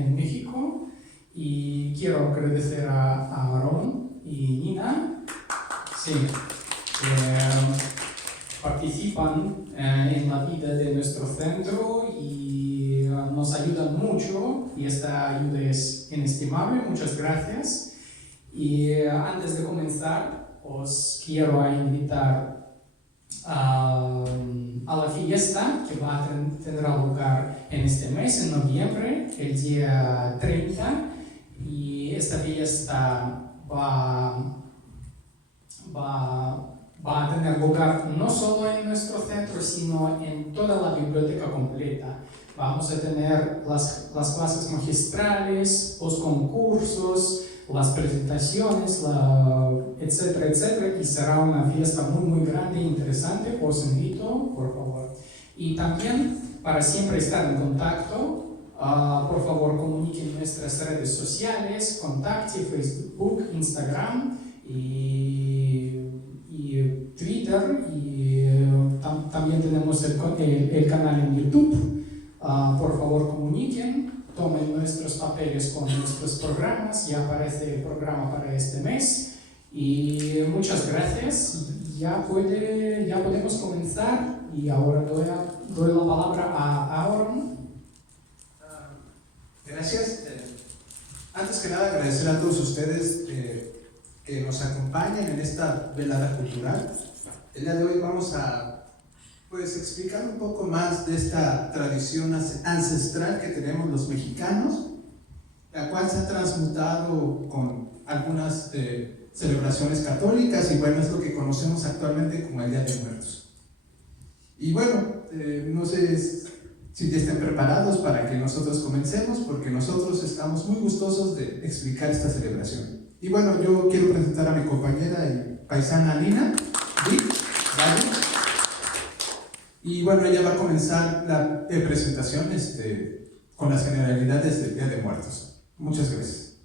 en México. Y quiero agradecer a Aaron y Nina. Sí, participan en la vida de nuestro centro y nos ayudan mucho, y esta ayuda es inestimable. Muchas gracias. Y antes de comenzar, os quiero invitar a la fiesta que tendrá lugar en este mes, en noviembre, el día 30. Y esta fiesta va a tener lugar no solo en nuestro centro, sino en toda la biblioteca completa. Vamos a tener las clases magistrales, los concursos, las presentaciones, etcétera, etcétera, y será una fiesta muy grande e interesante. Os invito, por favor. Y también, para siempre estar en contacto, por favor comuniquen nuestras redes sociales, contacte Facebook, Instagram y Twitter, y también tenemos el canal en YouTube. Por favor comuniquen, tomen nuestros papeles con nuestros programas. Ya aparece el programa para este mes. Y muchas gracias. Ya podemos comenzar. Y ahora doy la palabra a Aaron. Gracias. Antes que nada, agradecer a todos ustedes que nos acompañan en esta velada cultural. El día de hoy vamos a explicar un poco más de esta tradición ancestral que tenemos los mexicanos, la cual se ha transmutado con algunas celebraciones católicas, y bueno, es lo que conocemos actualmente como el Día de Muertos. Y bueno, no sé si ya estén preparados para que nosotros comencemos, porque nosotros estamos muy gustosos de explicar esta celebración. Y bueno, yo quiero presentar a mi compañera y paisana Nina. Y bueno, ella va a comenzar la presentación con las generalidades del Día de Muertos. Muchas gracias.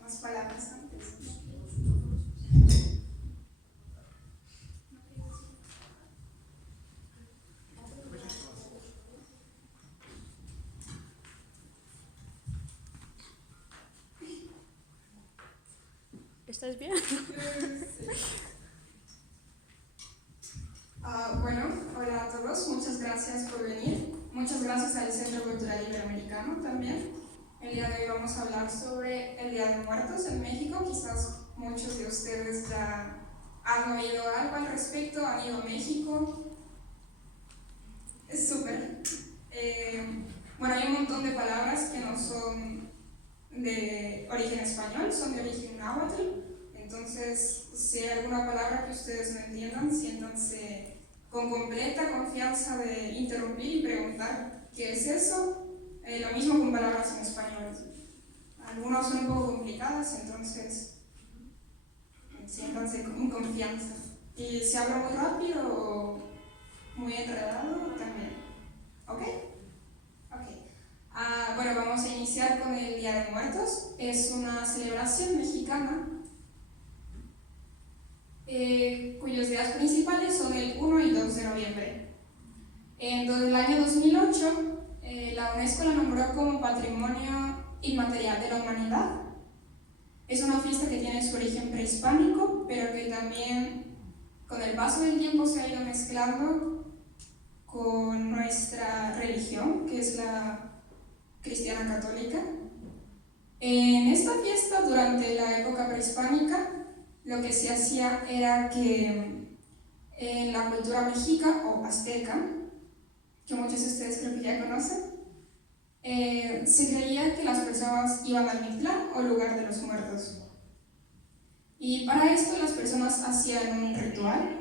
Unas palabras antes. ¿Estás bien? Bueno, hola a todos, muchas gracias por venir. Muchas gracias al Centro Cultural Iberoamericano también. El día de hoy vamos a hablar sobre el Día de Muertos en México. Quizás muchos de ustedes ya han oído algo al respecto, han ido a México. Es súper. Bueno, hay un montón de palabras que no son de origen español, son de origen náhuatl. Entonces, si hay alguna palabra que ustedes no entiendan, siéntanse con completa confianza de interrumpir y preguntar qué es eso. Lo mismo con palabras en español. Algunas son un poco complicadas, entonces siéntanse con confianza. Y si hablo muy rápido o muy enredado, también. ¿Ok? Bueno, vamos a iniciar con el Día de Muertos. Es una celebración mexicana cuyos días principales son el 1 y 2 de noviembre. En el año 2008, la UNESCO la nombró como Patrimonio Inmaterial de la Humanidad. Es una fiesta que tiene su origen prehispánico, pero que también con el paso del tiempo se ha ido mezclando con nuestra religión, que es la cristiana católica. En esta fiesta, durante la época prehispánica, lo que se hacía era que en la cultura mexica o azteca, que muchos de ustedes creo que ya conocen, se creía que las personas iban al Mictlán o lugar de los muertos. Y para esto las personas hacían un ritual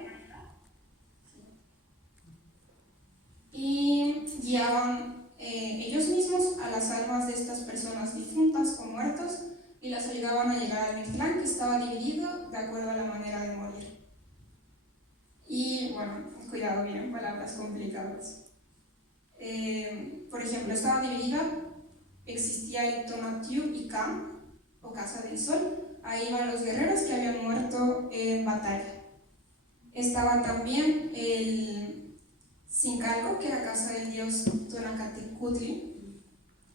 y guiaban ellos mismos a las almas de estas personas difuntas o muertos y las ayudaban a llegar al Mictlán, que estaba dividido de acuerdo a la manera de morir. Y bueno, cuidado, vienen palabras complicadas. Por ejemplo, estaba dividida, existía el Tonatiuh-Icam, o Casa del Sol. Ahí iban los guerreros que habían muerto en batalla. Estaba también el Sincalco, que era casa del dios Tonacatecutli.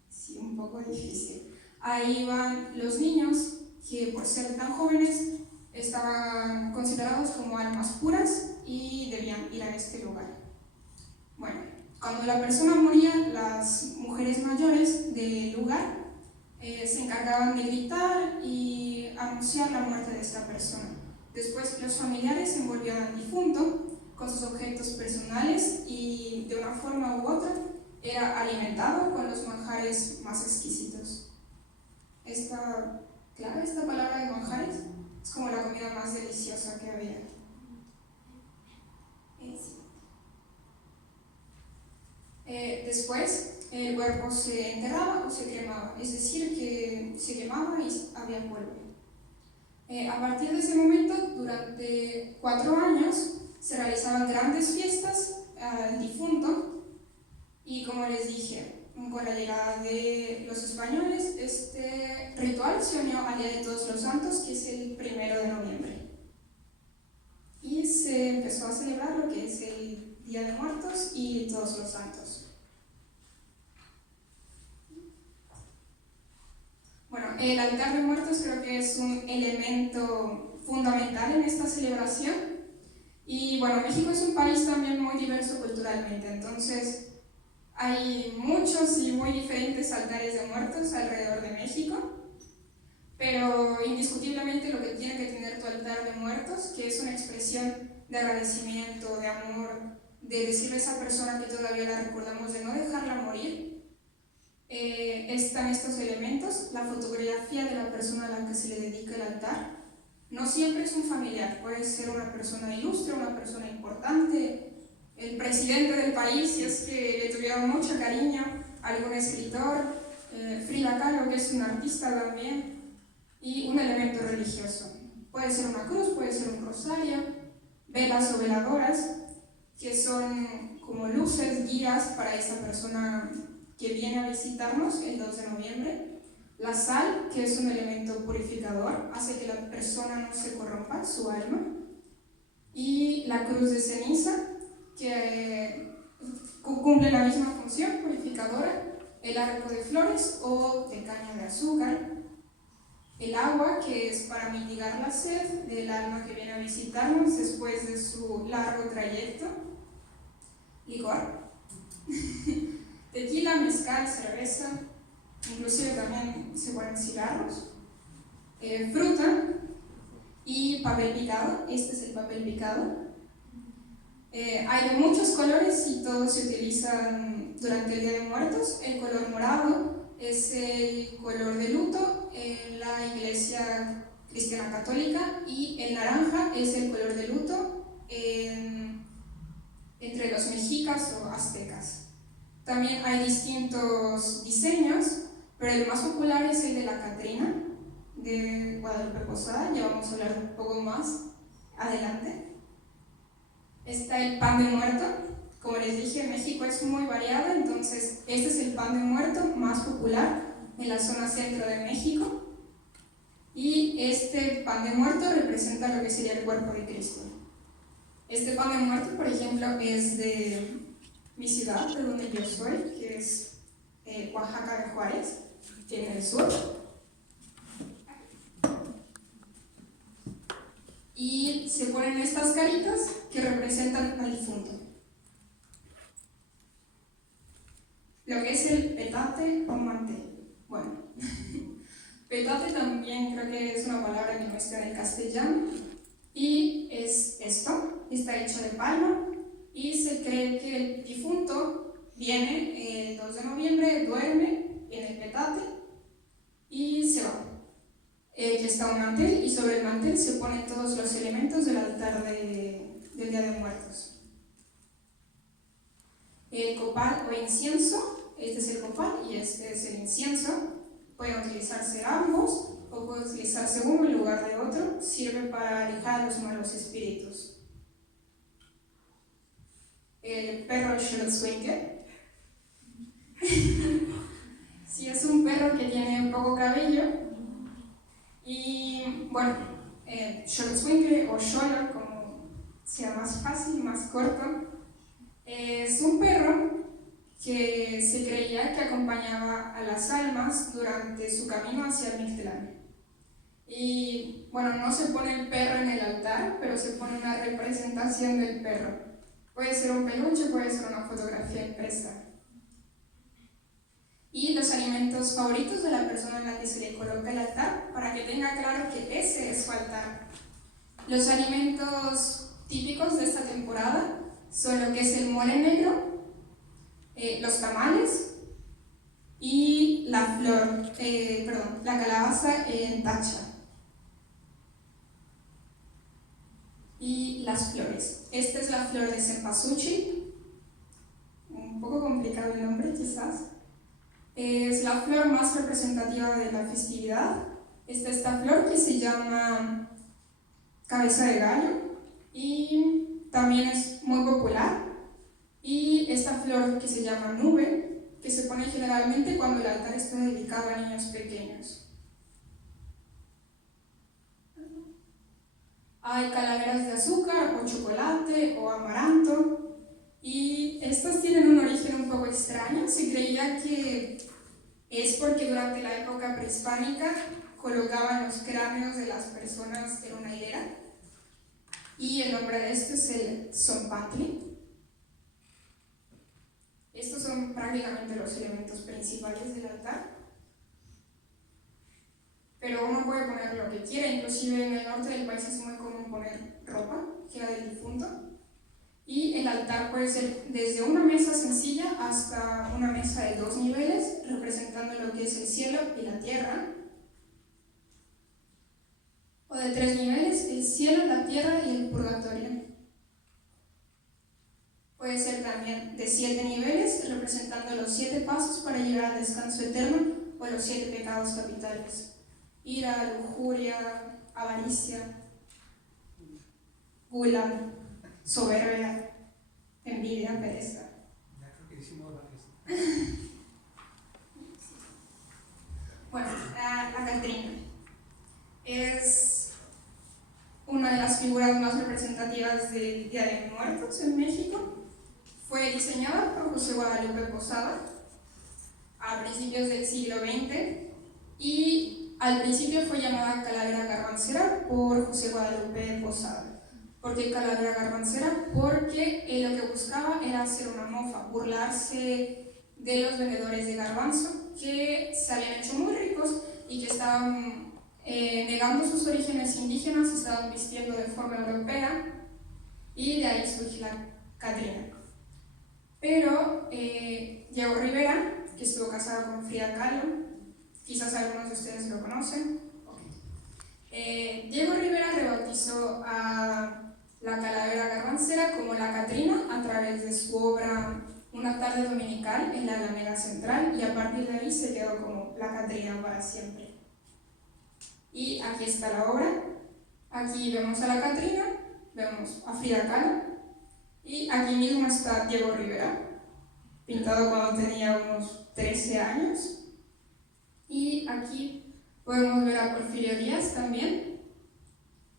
Sí, un poco difícil. Ahí iban los niños que por ser tan jóvenes estaban considerados como almas puras y debían ir a este lugar. Bueno, cuando la persona moría, las mujeres mayores del lugar se encargaban de gritar y anunciar la muerte de esta persona. Después los familiares envolvían al difunto con sus objetos personales y de una forma u otra era alimentado con los manjares más exquisitos. Esta palabra de manjares es como la comida más deliciosa que había. Después el cuerpo se enterraba o se cremaba, es decir, que se quemaba y había polvo. A partir de ese momento, durante 4 años, se realizaban grandes fiestas al difunto y, como les dije, con la llegada de los españoles, este ritual se unió al Día de Todos los Santos, que es el 1 de noviembre. Y se empezó a celebrar lo que es el Día de Muertos y Todos los Santos. Bueno, el altar de muertos creo que es un elemento fundamental en esta celebración. Y bueno, México es un país también muy diverso culturalmente, entonces hay muchos y muy diferentes altares de muertos alrededor de México, pero indiscutiblemente lo que tiene que tener tu altar de muertos, que es una expresión de agradecimiento, de amor, de decirle a esa persona que todavía la recordamos, de no dejarla morir, están estos elementos. La fotografía de la persona a la que se le dedica el altar no siempre es un familiar, puede ser una persona ilustre, una persona importante, el presidente del país, si es que le tuvieron mucho cariño, algún escritor, Frida Kahlo, que es una artista también, y un elemento religioso. Puede ser una cruz, puede ser un rosario, velas o veladoras, que son como luces, guías para esta persona que viene a visitarnos el 2 de noviembre. La sal, que es un elemento purificador, hace que la persona no se corrompa, su alma. Y la cruz de ceniza, que cumple la misma función purificadora. El arco de flores o de caña de azúcar. El agua, que es para mitigar la sed del alma que viene a visitarnos después de su largo trayecto. Licor. Tequila, mezcal, cerveza, inclusive también se ponen cigarros, fruta y papel picado. Este es el papel picado. Hay de muchos colores y todos se utilizan durante el Día de Muertos. El color morado es el color de luto en la Iglesia Cristiana Católica y el naranja es el color de luto entre los mexicas o aztecas. También hay distintos diseños, pero el más popular es el de la Catrina de Guadalupe Posada. Ya vamos a hablar un poco más adelante. Está el pan de muerto. Como les dije, México es muy variado, entonces este es el pan de muerto más popular en la zona centro de México. Y este pan de muerto representa lo que sería el cuerpo de Cristo. Este pan de muerto, por ejemplo, es de mi ciudad, de donde yo soy, que es Oaxaca de Juárez, en el sur. Y se ponen estas caritas que representan al difunto. Lo que es el petate o mantel. Bueno, petate también creo que es una palabra que no está en el castellano. Y es esto, está hecho de palma. Y se cree que el difunto viene el 2 de noviembre, duerme en el petate y se va. Que está un mantel y sobre el mantel se ponen todos los elementos del altar del Día de Muertos. El copal o incienso, este es el copal y este es el incienso. Pueden utilizarse ambos o puede utilizarse uno en lugar de otro. Sirve para alejar a los malos espíritus. El perro Schlotzwinkel. Sí, es un perro que tiene poco cabello. Y bueno, Schlotzwinkel o Scholler, como sea más fácil, más corto. Es un perro que se creía que acompañaba a las almas durante su camino hacia el Mictlán. Y bueno, no se pone el perro en el altar, pero se pone una representación del perro. Puede ser un peluche, puede ser una fotografía impresa. Y los alimentos favoritos de la persona en la que se le coloca el altar, para que tenga claro que ese es su altar. Los alimentos típicos de esta temporada son lo que es el mole negro, los tamales y la calabaza en tacha. Y las flores. Esta es la flor de cempasúchil, un poco complicado el nombre quizás. Es la flor más representativa de la festividad. Esta flor que se llama cabeza de gallo y también es muy popular. Y esta flor que se llama nube, que se pone generalmente cuando el altar está dedicado a niños pequeños. Hay calaveras de azúcar o chocolate o amaranto y estas tienen un origen un poco extraño. Se creía que es porque durante la época prehispánica colocaban los cráneos de las personas en una hilera y el nombre de esto es el Zompantli. Estos son prácticamente los elementos principales del altar. Pero uno puede poner lo que quiera, inclusive en el norte del país es muy común poner ropa, que era del difunto. Y el altar puede ser desde una mesa sencilla hasta una mesa de 2 niveles, representando lo que es el cielo y la tierra. O de 3 niveles, el cielo, la tierra y el purgatorio. Puede ser también de 7 niveles, representando los 7 pasos para llegar al descanso eterno o los 7 pecados capitales. Ira, lujuria, avaricia, gula, soberbia, envidia, pereza. Ya creo que hicimos varios. Bueno, la Catrina es una de las figuras más representativas del Día de Muertos en México. Fue diseñada por José Guadalupe Posada a principios del siglo XX y al principio fue llamada calavera garbancera por José Guadalupe Posada. ¿Por qué calavera garbancera? Porque él lo que buscaba era hacer una mofa, burlarse de los vendedores de garbanzo que se habían hecho muy ricos y que estaban negando sus orígenes indígenas, estaban vistiendo de forma europea y de ahí surge la Catrina. Pero Diego Rivera, que estuvo casado con Frida Kahlo, quizás algunos de ustedes lo conocen. Diego Rivera rebautizó a la calavera garbancera como la Catrina a través de su obra Una tarde dominical en la Alameda Central y a partir de ahí se quedó como la Catrina para siempre. Y aquí está la obra. Aquí vemos a la Catrina, vemos a Frida Kahlo y aquí mismo está Diego Rivera, pintado cuando tenía unos 13 años. Y aquí podemos ver a Porfirio Díaz también,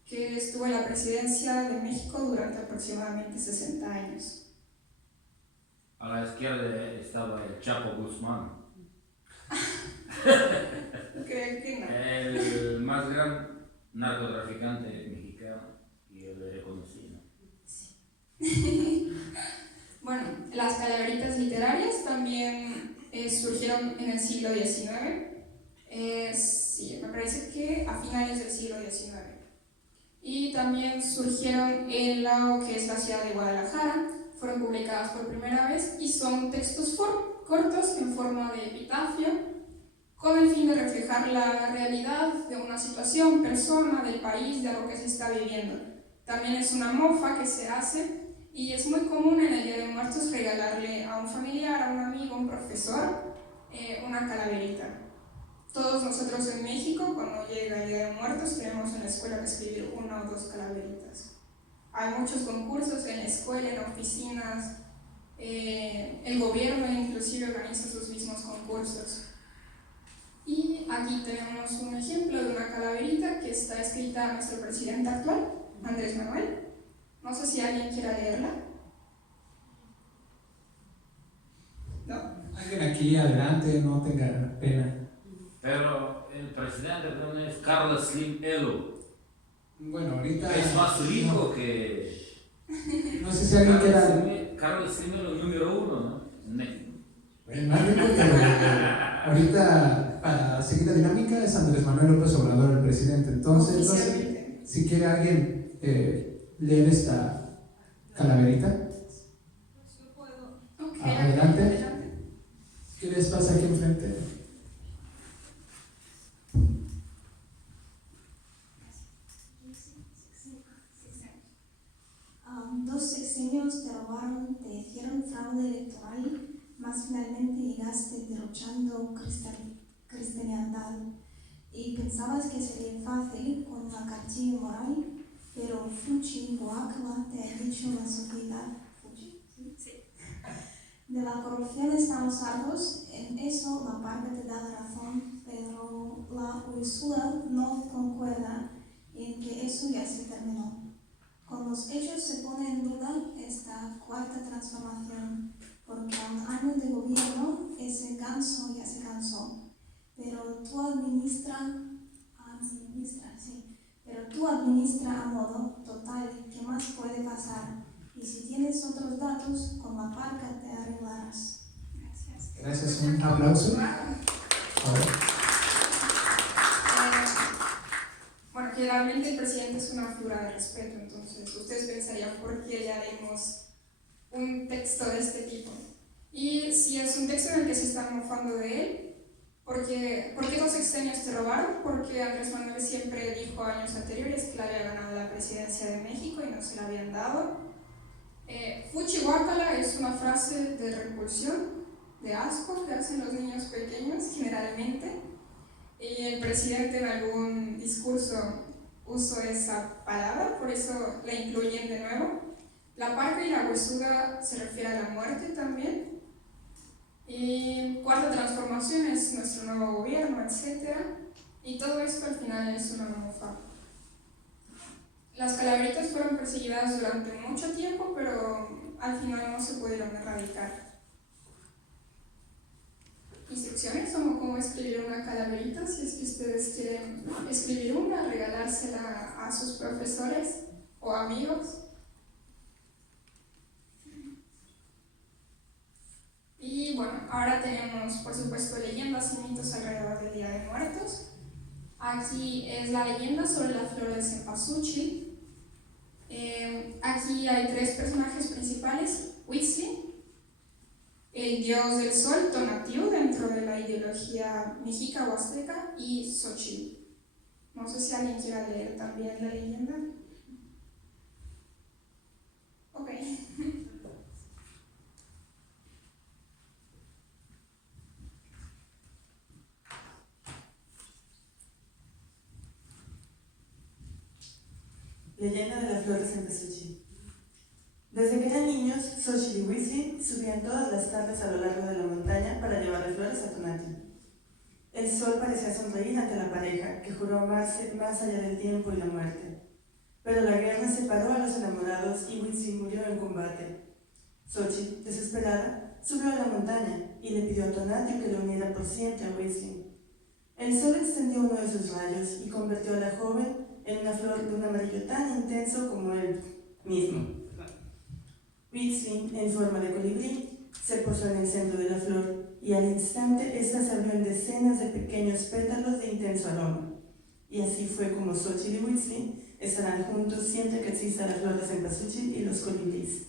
que estuvo en la presidencia de México durante aproximadamente 60 años. A la izquierda estaba el Chapo Guzmán, Creo que no. el más gran narcotraficante mexicano y yo le reconocí, ¿no? Bueno, las calaveritas literarias también surgieron en el siglo XIX. Sí, me parece que a finales del siglo XIX. Y también surgieron en lo que es la ciudad de Guadalajara, fueron publicadas por primera vez y son textos cortos en forma de epitafio, con el fin de reflejar la realidad de una situación, persona, del país, de lo que se está viviendo. También es una mofa que se hace y es muy común en el Día de Muertos regalarle a un familiar, a un amigo, a un profesor, una calaverita. Todos nosotros en México, cuando llega el Día de Muertos, tenemos en la escuela que escribir 1 o 2 calaveritas. Hay muchos concursos en la escuela, en oficinas, el gobierno inclusive organiza sus mismos concursos. Y aquí tenemos un ejemplo de una calaverita que está escrita a nuestro presidente actual, Andrés Manuel, No sé si alguien quiera leerla. ¿No? Alguien aquí adelante, no tenga pena. Pero el presidente también es Carlos Slim Elo. Bueno, ahorita... Es más rico que... No sé si alguien quiera... Carlos Slim Elo número 1, ¿no? En México. El más rico que ahorita, para seguir la dinámica, es Andrés Manuel López Obrador, el presidente. Entonces, no sé Oficialmente. si quiere alguien leer esta calaverita. Ok, Adelante. ¿Qué les pasa aquí enfrente? Dos sexenios te robaron, te hicieron fraude electoral, mas finalmente llegaste derrochando cristiandad. Y pensabas que sería fácil con una cartilla moral, pero Fuchi Boakla te ha dicho la sociedad. ¿Fuchi? Sí. De la corrupción estamos hartos, en eso la parte te da la razón, pero la USUA no concuerda en que eso ya se terminó. Con los hechos se pone en duda esta cuarta transformación, porque a un año de gobierno ese ganso ya se cansó. Pero tú administra a modo total, ¿qué más puede pasar? Y si tienes otros datos, con la parca te arreglarás. Gracias. Gracias, un aplauso. Bueno, generalmente el presidente es una figura de respeto, entonces ustedes pensarían por qué le haremos un texto de este tipo. Y si es un texto en el que se están mofando de él, ¿por qué dos sexenios te robaron? Porque Andrés Manuel siempre dijo años anteriores que le había ganado la presidencia de México y no se la habían dado. Fuchi guácala es una frase de repulsión, de asco que hacen los niños pequeños generalmente. Y el presidente en algún discurso usó esa palabra, por eso la incluyen de nuevo. La parca y la huesuda se refiere a la muerte también. Y cuarta transformación es nuestro nuevo gobierno, etc. Y todo esto al final es una mofa. Las calaveritas fueron perseguidas durante mucho tiempo, pero al final no se pudieron erradicar. Instrucciones como cómo escribir una calaverita, si es que ustedes quieren escribir una, regalársela a sus profesores o amigos. Y bueno, ahora tenemos por supuesto leyendas y mitos alrededor del Día de Muertos. Aquí es la leyenda sobre la flor de cempasúchil. Aquí hay tres personajes principales: Huitzli, el dios del sol, Tonatiuh, dentro de la ideología mexica o azteca, y Xochitl. No sé si alguien quiera leer también la leyenda. Ok. Leyenda de la flor de cempasúchil. Desde que eran niños, Xochitl y Huitzli subían todas las tardes a lo largo de la montaña para llevarle flores a Tonatiuh. El sol parecía sonreír ante la pareja, que juró amarse más allá del tiempo y la muerte. Pero la guerra separó a los enamorados y Huitzli murió en combate. Xochitl, desesperada, subió a la montaña y le pidió a Tonatiuh que le uniera por siempre a Huitzli. El sol extendió uno de sus rayos y convirtió a la joven en una flor de un amarillo tan intenso como él mismo. Huitzli, en forma de colibrí, se posó en el centro de la flor y al instante ésta se abrió en decenas de pequeños pétalos de intenso aroma. Y así fue como Xochitl y Huitzli estarán juntos siempre que exista la flor de cempasúchil y los colibríes.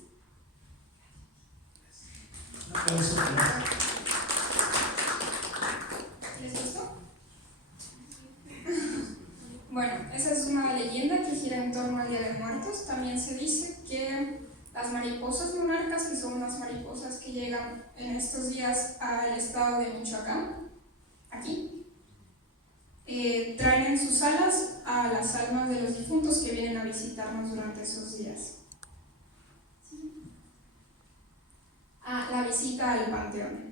¿Les gustó? Bueno, esa es una leyenda que gira en torno al Día de Muertos. También se dice que las mariposas monarcas, que son unas mariposas que llegan en estos días al estado de Michoacán, aquí, traen en sus alas a las almas de los difuntos que vienen a visitarnos durante esos días. La visita al panteón.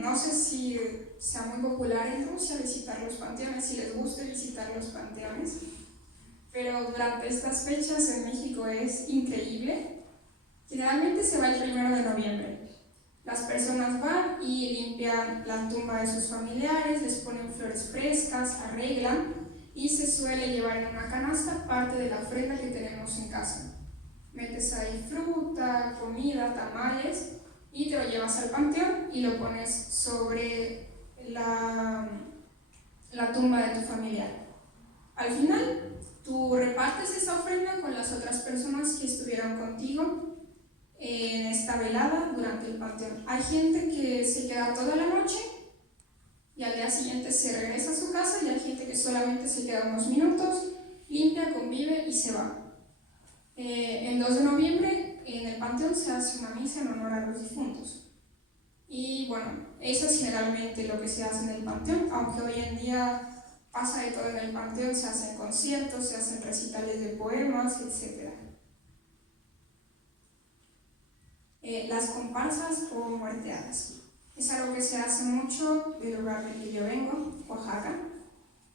No sé si sea muy popular en Rusia visitar los panteones, si les gusta visitar los panteones. pero durante estas fechas en México es increíble. Generalmente se va el 1 de noviembre. Las personas van y limpian la tumba de sus familiares, les ponen flores frescas, arreglan y se suele llevar en una canasta parte de la ofrenda que tenemos en casa. Metes ahí fruta, comida, tamales y te lo llevas al panteón y lo pones sobre la tumba de tu familiar. Al final, tú repartes esa ofrenda con las otras personas que estuvieron contigo en esta velada durante el panteón. Hay gente que se queda toda la noche y al día siguiente se regresa a su casa y hay gente que solamente se queda unos minutos, limpia, convive y se va. El 2 de noviembre en el panteón se hace una misa en honor a los difuntos. Y bueno, eso es generalmente lo que se hace en el panteón, aunque hoy en día pasa de todo en el panteón, se hacen conciertos, se hacen recitales de poemas, etc. Las comparsas o muerteadas. Es algo que se hace mucho del lugar del que yo vengo, Oaxaca.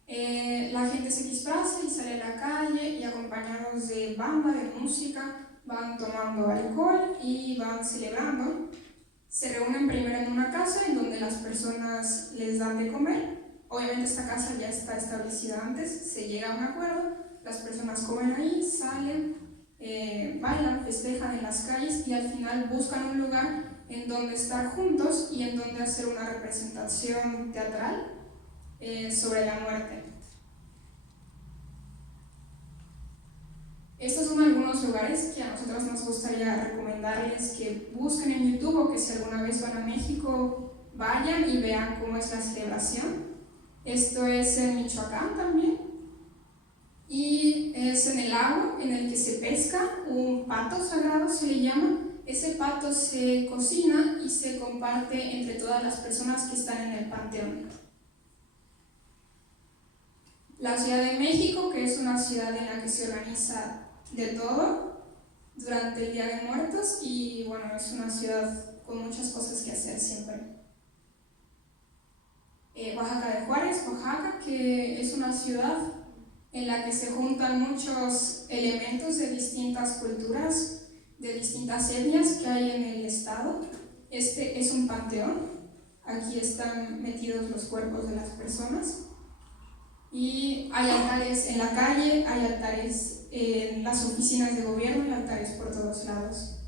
La gente se disfraza y sale a la calle y acompañados de banda, de música, van tomando alcohol y van celebrando. Se reúnen primero en una casa en donde las personas les dan de comer. Obviamente esta casa ya está establecida antes, se llega a un acuerdo, las personas comen ahí, salen, bailan, festejan en las calles y al final buscan un lugar en donde estar juntos y en donde hacer una representación teatral sobre la muerte. Estos son algunos lugares que a nosotros nos gustaría recomendarles que busquen en YouTube o que si alguna vez van a México vayan y vean cómo es la celebración. Esto es en Michoacán también y es en el lago en el que se pesca un pato sagrado, se le llama. Ese pato se cocina y se comparte entre todas las personas que están en el panteón. La Ciudad de México, que es una ciudad en la que se organiza de todo durante el Día de Muertos y bueno, es una ciudad con muchas cosas que hacer siempre. Oaxaca de Juárez, Oaxaca, que es una ciudad en la que se juntan muchos elementos de distintas culturas, de distintas etnias que hay en el estado. Este es un panteón, aquí están metidos los cuerpos de las personas y hay altares en la calle, hay altares en las oficinas de gobierno y altares por todos lados.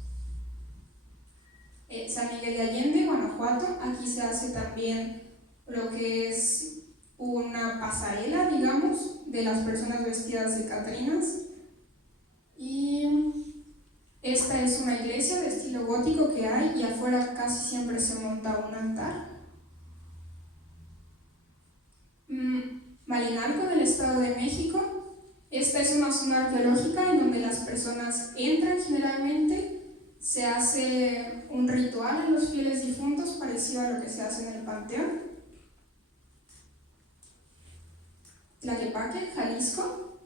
San Miguel de Allende, Guanajuato, aquí se hace también lo que es una pasarela, digamos, de las personas vestidas de catrinas. Y esta es una iglesia de estilo gótico que hay y afuera casi siempre se monta un altar. Malinalco del Estado de México. Esta es una zona arqueológica en donde las personas entran generalmente, se hace un ritual en los fieles difuntos parecido a lo que se hace en el panteón. Tlaquepaque, Jalisco,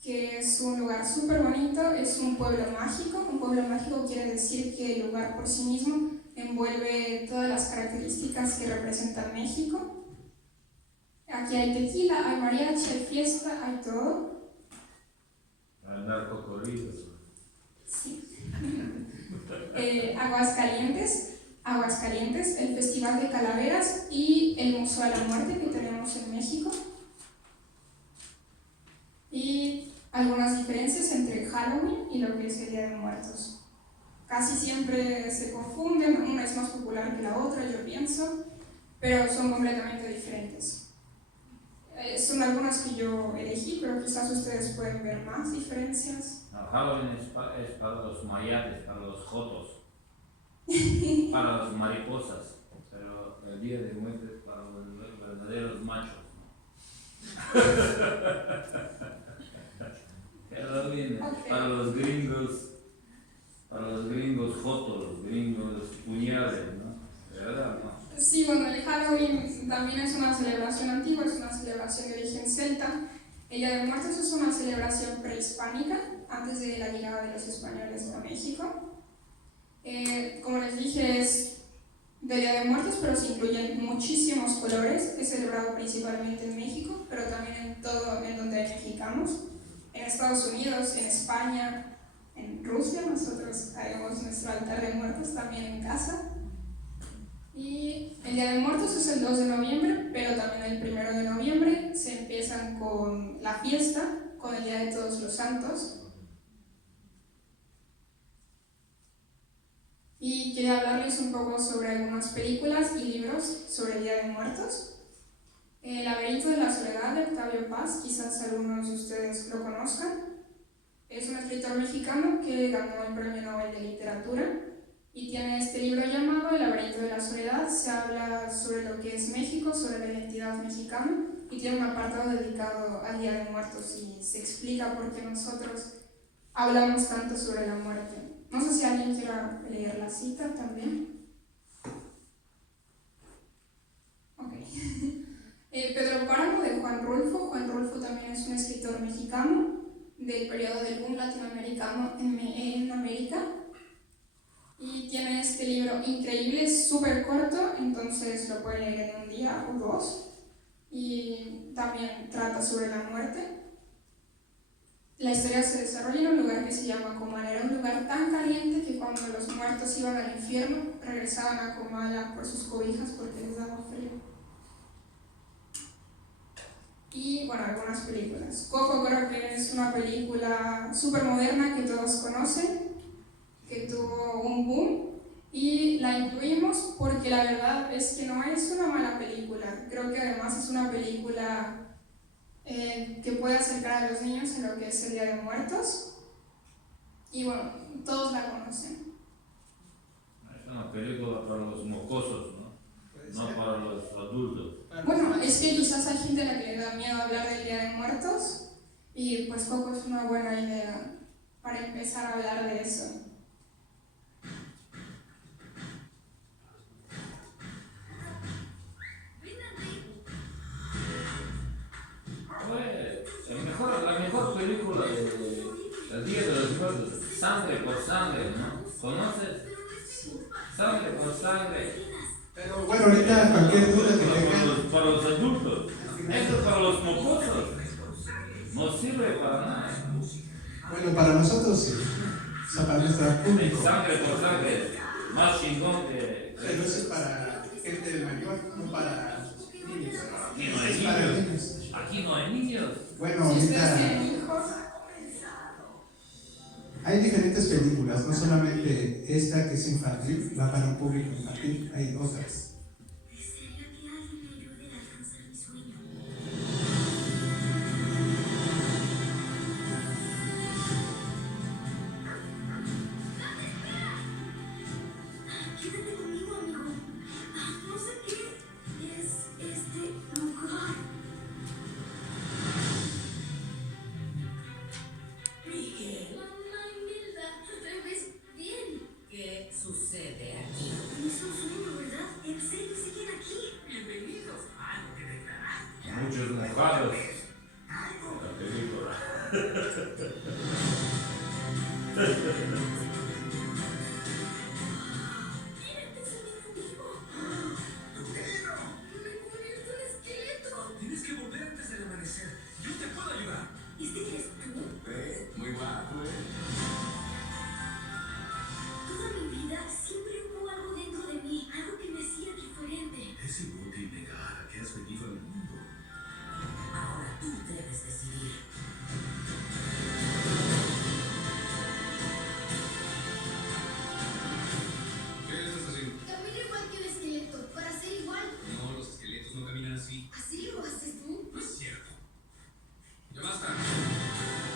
que es un lugar súper bonito, es un pueblo mágico. Un pueblo mágico quiere decir que el lugar por sí mismo envuelve todas las características que representan México. Aquí hay tequila, hay mariachi, hay fiesta, hay todo. Hay narcocorridos. Sí. Aguascalientes, el Festival de Calaveras y el Museo de la Muerte que tenemos en México. Y algunas diferencias entre Halloween y lo que es el Día de Muertos. Casi siempre se confunden, una es más popular que la otra, yo pienso, pero son completamente diferentes. Son algunas que yo elegí, pero quizás ustedes pueden ver más diferencias. No, Halloween es para los mayates, para los jotos, para las mariposas, pero el Día de Muertos es para los verdaderos machos. Halloween es para los gringos jotos, los gringos puñales, ¿no? ¿De verdad, no? Sí, bueno, el Halloween también es una celebración antigua, es una celebración de origen celta. El Día de Muertos es una celebración prehispánica, antes de la llegada de los españoles a México. Como les dije, es del Día de Muertos, pero se incluyen muchísimos colores. Es celebrado principalmente en México, pero también en todo en donde hay mexicanos. en Estados Unidos, en España, en Rusia. Nosotros haremos nuestro altar de muertos también en casa. Y el Día de Muertos es el 2 de noviembre, pero también el 1 de noviembre se empiezan con la fiesta, con el Día de Todos los Santos. Y quería hablarles un poco sobre algunas películas y libros sobre el Día de Muertos. El laberinto de la soledad de Octavio Paz, quizás algunos de ustedes lo conozcan. Es un escritor mexicano que ganó el Premio Nobel de Literatura y tiene este libro llamado El laberinto de la soledad. Se habla sobre lo que es México, sobre la identidad mexicana, y tiene un apartado dedicado al Día de Muertos y se explica por qué nosotros hablamos tanto sobre la muerte. No sé si alguien quiera leer la cita también. Ok. Pedro Páramo de Juan Rulfo. Juan Rulfo también es un escritor mexicano del periodo del boom latinoamericano en América. Y tiene este libro increíble, es súper corto, entonces lo pueden leer en un día o dos. Y también trata sobre la muerte. La historia se desarrolla en un lugar que se llama Comala. Era un lugar tan caliente que cuando los muertos iban al infierno, regresaban a Comala por sus cobijas porque les daba frío. Y bueno, algunas películas. Coco creo que es una película súper moderna que todos conocen, que tuvo un boom, y la incluimos porque la verdad es que no es una mala película. Creo que además es una película que puede acercar a los niños en lo que es el Día de Muertos. Y bueno, todos la conocen. Es una película para los mocosos, ¿no? No para los adultos. Bueno, es que quizás hay gente a la que le da miedo hablar del Día de Muertos, y pues Coco es una buena idea para empezar a hablar de eso. La mejor película del Día de los Muertos, Sangre por Sangre, ¿no? ¿Conoces? Sangre por Sangre. Pero bueno, ahorita cualquier duda que tengan. Para los adultos. Esto es para los mocosos. No sirve para nada. Bueno, para nosotros sí. O sea, para nuestro público. Sangre por Sangre. Más chingón que. Pero eso es para gente mayor, no para niños. Aquí no hay Es para niños. niños. Aquí no hay niños. Bueno, Si ustedes ahorita tienen hijos, hay diferentes películas, no solamente esta que es infantil, va para un público infantil, hay otras. Desearía que alguien me ayude a alcanzar mi sueño. Quédate conmigo, amigo. No sé qué es este lugar. Miguel. Mamá Imelda, ¿te ves bien? ¿Qué sucede aquí? Es un sueño, ¿verdad? En serio, siguen aquí. Bienvenidos a lo que declaraste. Muchos mojados. La película. Mira, te salió vivo. Me convierto en esqueleto. Tienes que volver antes del amanecer. Yo te puedo ayudar. ¿Este eres tú? Muy guapo, Toda mi vida siempre hubo algo dentro de mí, algo que me hacía diferente. Es inútil negar que has venido al mundo. Ahora tú debes decidir. ¿Qué estás haciendo? Camino igual que un esqueleto, para ser igual. No, los esqueletos no caminan así. ¿Así lo haces tú? No es cierto. Ya basta.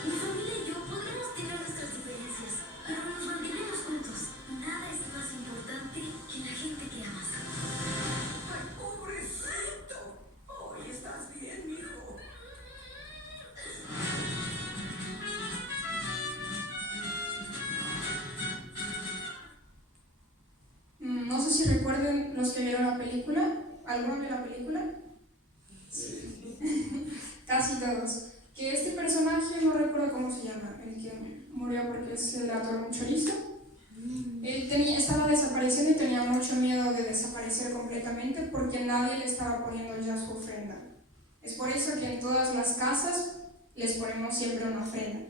Mi familia y yo podremos tener nuestras diferencias, pero nos mantendremos juntos. Nada es más importante que la gente que amas. ¡Ay, pobrecito! Hoy estás bien, mijo. no sé si recuerden los que vieron la película. ¿Alguno vio la película? Sí. Casi todos. Que este personaje, no recuerdo cómo se llama, el que murió porque es el actor un chorizo. Él estaba desapareciendo y tenía mucho miedo de desaparecer completamente porque nadie le estaba poniendo ya su ofrenda. Es por eso que en todas las casas les ponemos siempre una ofrenda.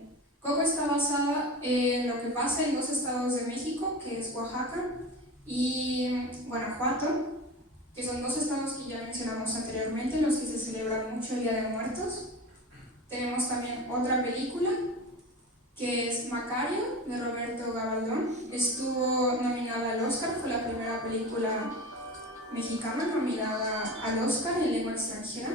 Coco está basada en lo que pasa en dos estados de México, que es Oaxaca y Guanajuato, que son dos estados que ya mencionamos anteriormente, en los que se celebra mucho el Día de Muertos. Tenemos también otra película, que es Macario, de Roberto Gabaldón. Estuvo nominada al Oscar, fue la primera película mexicana nominada al Oscar en lengua extranjera.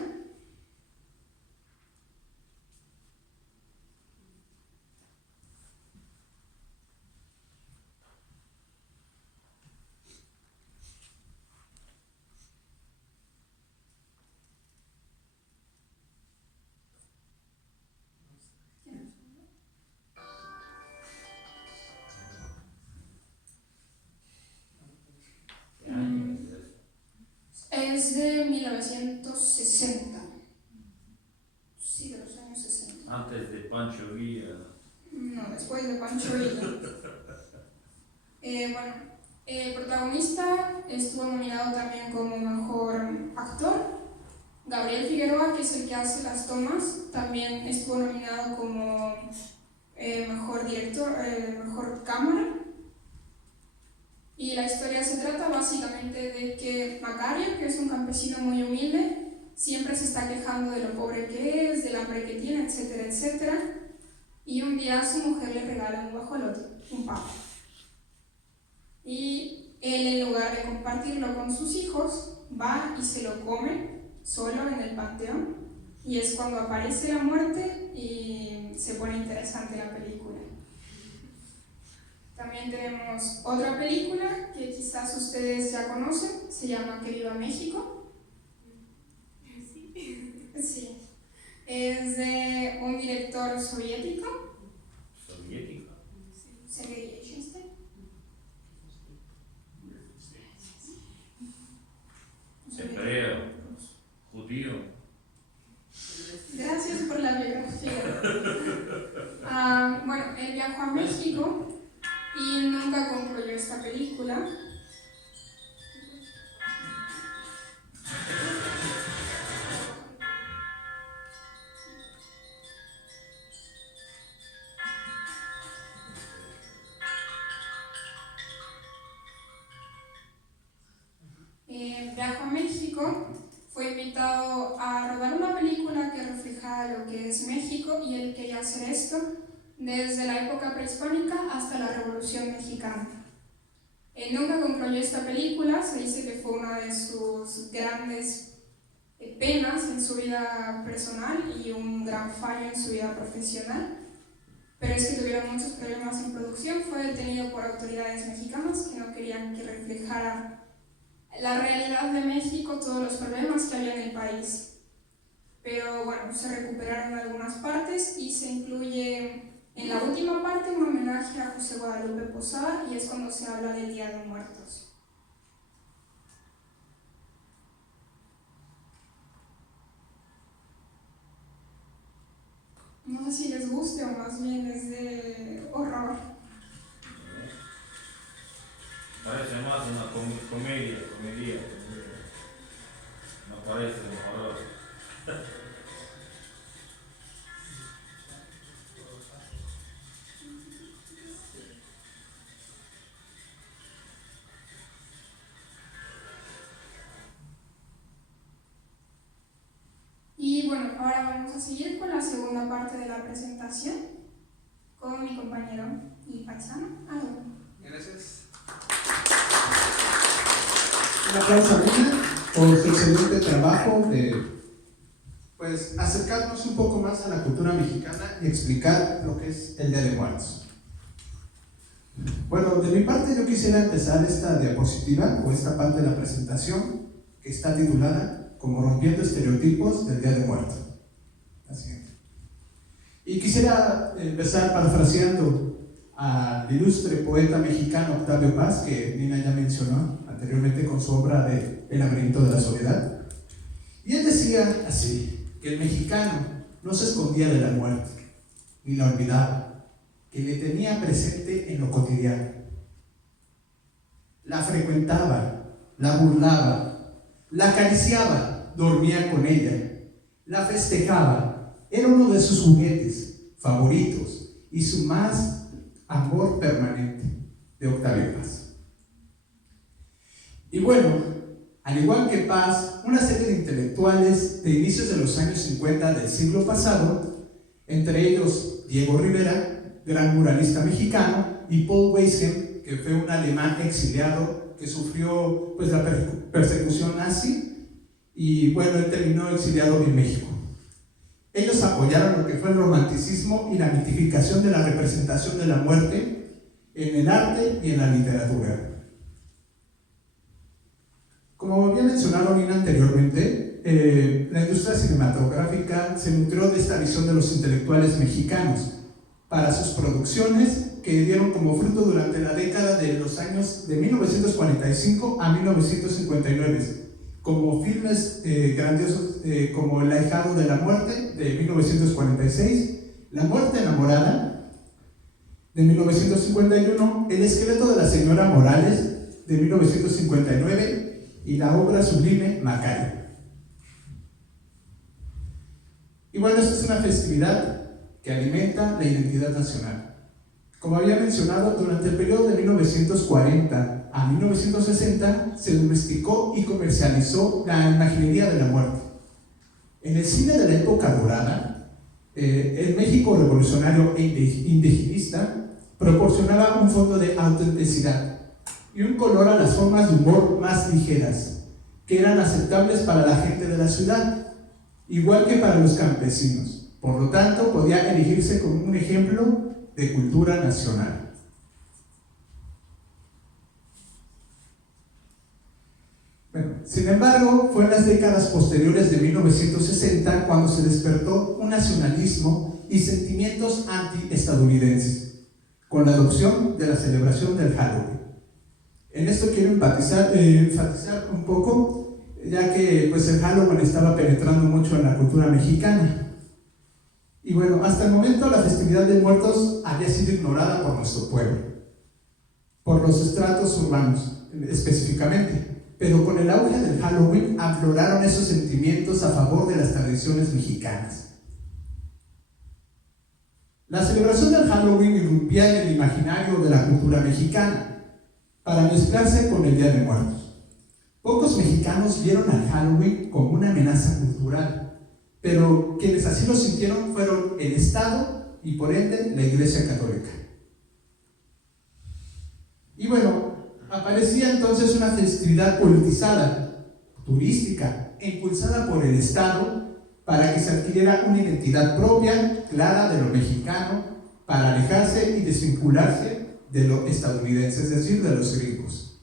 ¿Qué año es eso? Es de 1960. Sí, de los años 60. Antes de Pancho Villa. No, después de Pancho Villa. El protagonista estuvo nominado también como mejor actor. Gabriel Figueroa, que es el que hace las tomas, también estuvo nominado como mejor director, mejor cámara. Y la historia se trata básicamente de que Macario, que es un campesino muy humilde, siempre se está quejando de lo pobre que es, del hambre que tiene, etcétera, etcétera. Y un día su mujer le regala un guajolote, un pavo. Y él, en lugar de compartirlo con sus hijos, va y se lo come solo en el panteón. Y es cuando aparece la muerte y se pone interesante la película. También tenemos otra película que quizás ustedes ya conocen, se llama Que Viva México. Sí. Es de un director soviético. Soviética. Sergei Eisenstein. Hebreo. Judío. Gracias por la biografía. Él viajó a México y nunca concluyó esta película. Viajó a México, fue invitado a rodar una película que reflejaba lo que es México y él quería hacer esto desde la época prehispánica hasta la Revolución Mexicana. Él nunca concluyó esta película, se dice que fue una de sus grandes penas en su vida personal y un gran fallo en su vida profesional, pero es que tuvieron muchos problemas en producción, fue detenido por autoridades mexicanas que no querían que reflejara la realidad de México, todos los problemas que había en el país. Pero bueno, se recuperaron algunas partes y se incluye en la última parte un homenaje a José Guadalupe Posada y es cuando se habla del Día de Muertos. No sé si les guste o más bien es de horror. Parece más una comedia. No parece un horror. Y bueno, ahora vamos a seguir con la segunda parte de la presentación con mi compañero y paisano, Álvaro. Gracias. Un aplauso a Nina por su excelente trabajo de acercarnos un poco más a la cultura mexicana y explicar lo que es el Día de Muertos. Bueno, de mi parte yo quisiera empezar esta diapositiva o esta parte de la presentación que está titulada como Rompiendo Estereotipos del Día de Muertos. La siguiente. Y quisiera empezar parafraseando al ilustre poeta mexicano Octavio Paz, que Nina ya mencionó anteriormente con su obra de El laberinto de la soledad. Y él decía así, que el mexicano no se escondía de la muerte, ni la olvidaba, que le tenía presente en lo cotidiano. La frecuentaba, la burlaba, la acariciaba, dormía con ella, la festejaba, era uno de sus juguetes favoritos y su más amor permanente, de Octavio Paz. Y bueno, al igual que Paz, una serie de intelectuales de inicios de los años 50 del siglo pasado, entre ellos Diego Rivera, gran muralista mexicano, y Paul Weishem, que fue un alemán exiliado que sufrió pues, la persecución nazi, y bueno, él terminó exiliado en México. Ellos apoyaron lo que fue el romanticismo y la mitificación de la representación de la muerte en el arte y en la literatura. Como había mencionado Nina anteriormente, la industria cinematográfica se nutrió de esta visión de los intelectuales mexicanos para sus producciones que dieron como fruto durante la década de los años de 1945 a 1959, como filmes grandiosos como El ahijado de la muerte de 1946, La muerte enamorada de 1951, El esqueleto de la señora Morales de 1959 y la obra sublime Macario. Y bueno, esta es una festividad que alimenta la identidad nacional. Como había mencionado, durante el periodo de 1940 a 1960 se domesticó y comercializó la imaginería de la muerte. En el cine de la época dorada, el México revolucionario e indigenista proporcionaba un fondo de autenticidad y un color a las formas de humor más ligeras, que eran aceptables para la gente de la ciudad, igual que para los campesinos. Por lo tanto, podía elegirse como un ejemplo de cultura nacional. Bueno, sin embargo, fue en las décadas posteriores de 1960 cuando se despertó un nacionalismo y sentimientos anti-estadounidenses, con la adopción de la celebración del Halloween. En esto quiero enfatizar un poco, ya que pues, el Halloween estaba penetrando mucho en la cultura mexicana. Y bueno, hasta el momento la festividad de muertos había sido ignorada por nuestro pueblo, por los estratos urbanos específicamente, pero con el auge del Halloween afloraron esos sentimientos a favor de las tradiciones mexicanas. La celebración del Halloween irrumpía en el imaginario de la cultura mexicana para mezclarse con el Día de Muertos. Pocos mexicanos vieron al Halloween como una amenaza cultural, pero quienes así lo sintieron fueron el Estado y por ende la Iglesia Católica. Y bueno, aparecía entonces una festividad politizada, turística, e impulsada por el Estado para que se adquiriera una identidad propia, clara de lo mexicano, para alejarse y desvincularse de lo estadounidense, es decir, de los gringos.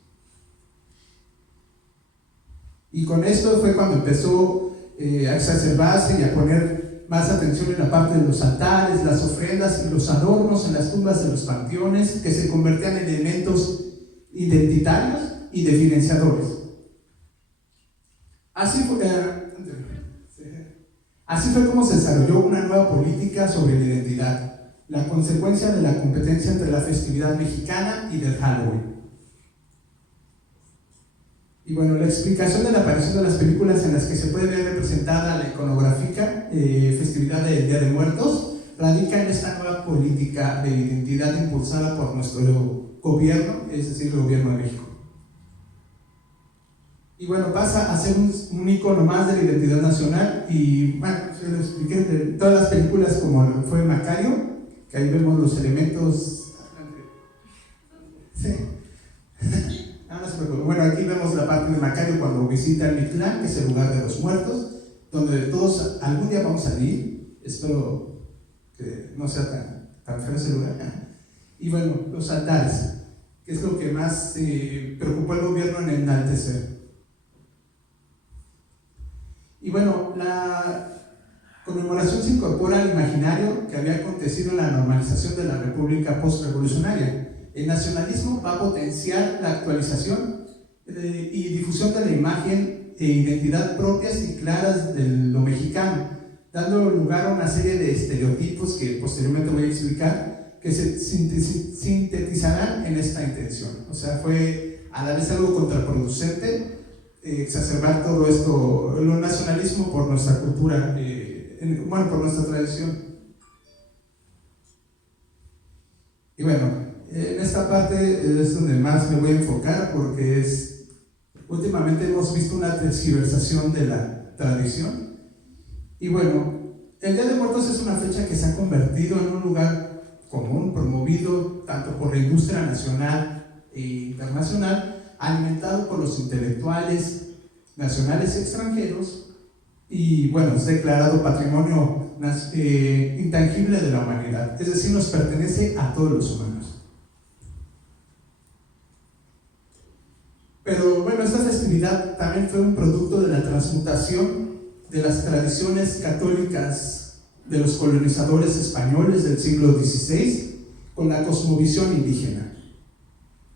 Y con esto fue cuando empezó a exacerbarse y a poner más atención en la parte de los altares, las ofrendas y los adornos en las tumbas de los panteones, que se convertían en elementos identitarios y diferenciadores. Así fue como se desarrolló una nueva política sobre la identidad, la consecuencia de la competencia entre la festividad mexicana y del Halloween. Y bueno, la explicación de la aparición de las películas en las que se puede ver representada la iconográfica festividad del Día de Muertos radica en esta nueva política de identidad impulsada por nuestro gobierno, es decir, el gobierno de México. Y bueno, pasa a ser un icono más de la identidad nacional. Y bueno, se lo expliqué de todas las películas, como fue Macario, que ahí vemos los elementos. Sí. Bueno, aquí vemos la parte de Macario cuando visita el Mictlán, que es el lugar de los muertos, donde todos algún día vamos a ir. Espero que no sea tan feo ese lugar. Y bueno, los altares, que es lo que más preocupó al gobierno en enaltecer. Y bueno, la conmemoración se incorpora al imaginario que había acontecido en la normalización de la República postrevolucionaria. El nacionalismo va a potenciar la actualización y difusión de la imagen e identidad propias y claras de lo mexicano, dando lugar a una serie de estereotipos que posteriormente voy a explicar, que se sintetizarán en esta intención. O sea, fue a la vez algo contraproducente exacerbar todo esto, el nacionalismo por nuestra cultura por nuestra tradición. Y bueno, en esta parte es donde más me voy a enfocar porque últimamente hemos visto una tergiversación de la tradición. Y bueno, el Día de Muertos es una fecha que se ha convertido en un lugar común, promovido tanto por la industria nacional e internacional, alimentado por los intelectuales nacionales y extranjeros, y bueno, es declarado patrimonio intangible de la humanidad, es decir, nos pertenece a todos los humanos. Pero bueno, esta festividad también fue un producto de la transmutación de las tradiciones católicas de los colonizadores españoles del siglo XVI con la cosmovisión indígena.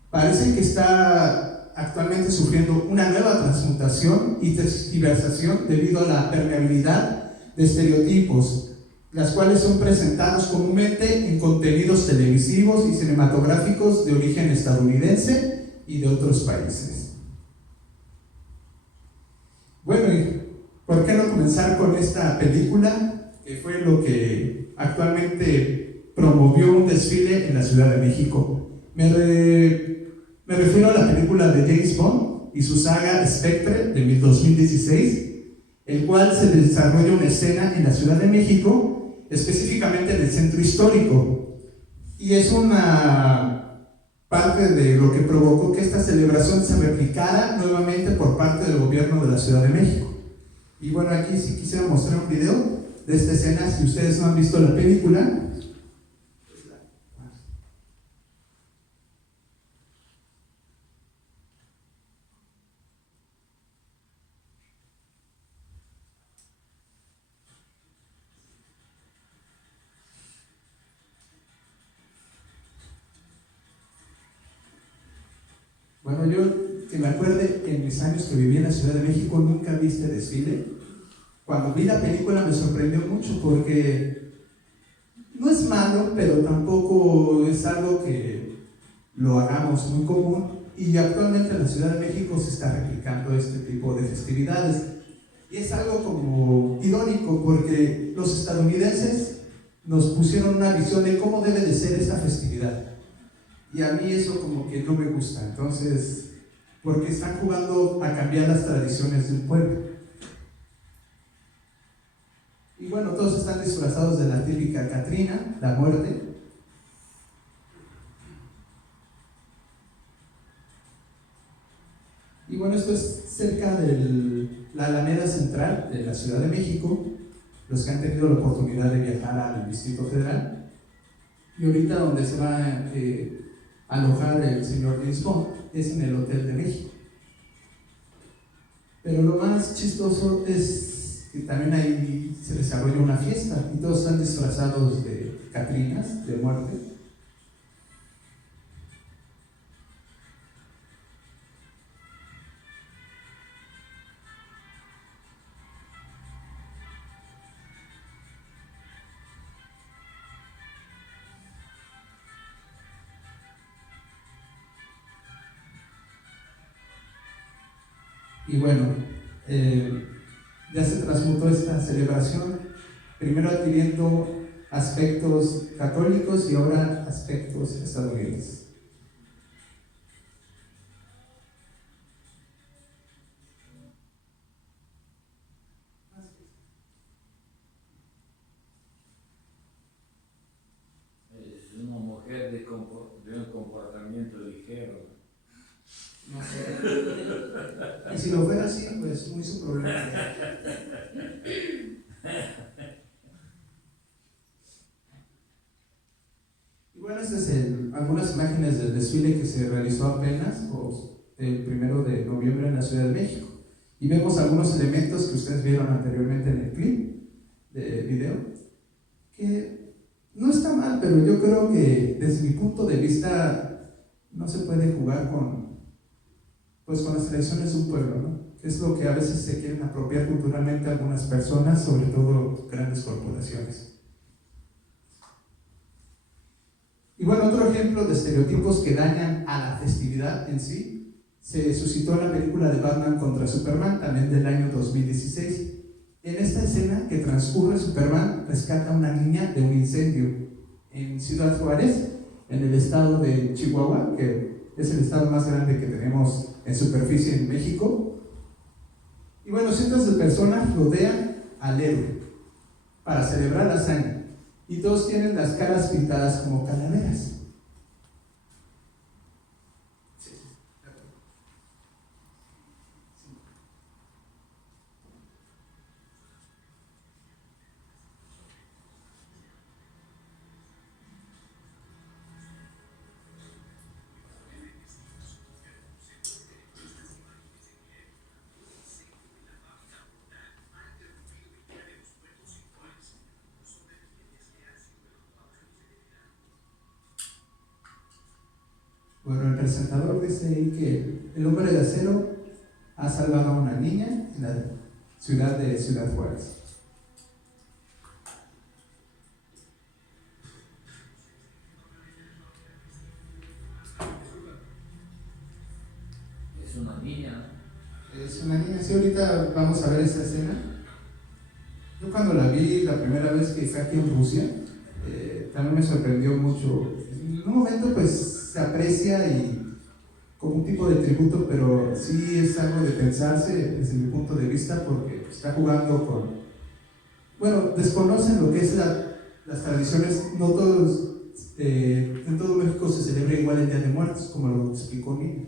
Parece que está actualmente sufriendo una nueva transmutación y tergiversación debido a la permeabilidad de estereotipos, las cuales son presentados comúnmente en contenidos televisivos y cinematográficos de origen estadounidense y de otros países. Bueno, ¿y por qué no comenzar con esta película, que fue lo que actualmente promovió un desfile en la Ciudad de México? Me refiero a la película de James Bond y su saga Spectre de 2016, el cual se desarrolla una escena en la Ciudad de México, específicamente en el centro histórico, y es una parte de lo que provocó que esta celebración se replicara nuevamente por parte del gobierno de la Ciudad de México. Y bueno, aquí sí quisiera mostrar un video de esta escena, si ustedes no han visto la película. Bueno, yo que me acuerde, en mis años que viví en la Ciudad de México nunca vi este desfile. Cuando vi la película me sorprendió mucho porque no es malo, pero tampoco es algo que lo hagamos muy común, y actualmente en la Ciudad de México se está replicando este tipo de festividades. Y es algo como irónico porque los estadounidenses nos pusieron una visión de cómo debe de ser esta festividad. Y a mí eso como que no me gusta, entonces, porque están jugando a cambiar las tradiciones de un pueblo. Y bueno, todos están disfrazados de la típica Catrina, la muerte. Y bueno, esto es cerca de la Alameda Central de la Ciudad de México, los que han tenido la oportunidad de viajar al Distrito Federal. Y ahorita donde se va alojar el señor James Bond es en el Hotel de México. Pero lo más chistoso es que también ahí se desarrolla una fiesta y todos están disfrazados de catrinas, de muerte. Y bueno, ya se transmutó esta celebración, primero adquiriendo aspectos católicos y ahora aspectos estadounidenses. Es una mujer de un comportamiento ligero. No sé. Y si lo fuera así, pues muy su problema. Y bueno, estas es algunas imágenes del desfile que se realizó apenas, el 1 de noviembre en la Ciudad de México. Y vemos algunos elementos que ustedes vieron anteriormente en el clip de video, que no está mal, pero yo creo que desde mi punto de vista no se puede jugar con las tradiciones de un pueblo, ¿no? Es lo que a veces se quieren apropiar culturalmente algunas personas, sobre todo grandes corporaciones. Y bueno, otro ejemplo de estereotipos que dañan a la festividad en sí se suscitó en la película de Batman contra Superman, también del año 2016, En esta escena que transcurre, Superman rescata a una niña de un incendio en Ciudad Juárez, en el estado de Chihuahua, que es el estado más grande que tenemos en superficie en México. Y bueno, cientos de personas rodean al héroe para celebrar la hazaña, y todos tienen las caras pintadas como calaveras. Bueno, el presentador dice ahí que el hombre de acero ha salvado a una niña en la ciudad de Ciudad Juárez. Es una niña. Es una niña, sí, ahorita vamos a ver esa escena. Yo cuando la vi la primera vez que fue aquí en Rusia, también me sorprendió mucho. En un momento pues se aprecia y como un tipo de tributo, pero sí es algo de pensarse desde mi punto de vista, porque está jugando con... Bueno, desconocen lo que es las tradiciones. No todos, en todo México se celebra igual el Día de Muertos, como lo explicó Nina.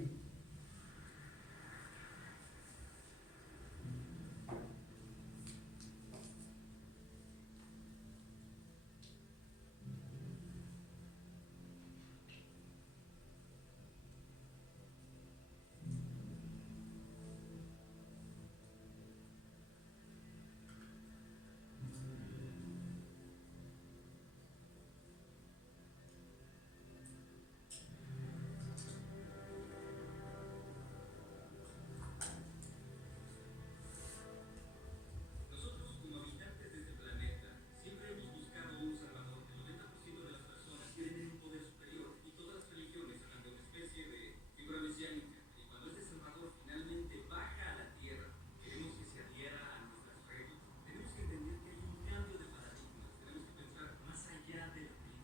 Nosotros, como habitantes de este planeta, siempre hemos buscado un salvador. El 90% de las personas tienen un poder superior y todas las religiones hablan de una especie de figura mesiánica. Y cuando este salvador finalmente baja a la tierra, queremos que se adhiera a nuestras reglas. Tenemos que entender que hay un cambio de paradigmas. Tenemos que pensar más allá de la película.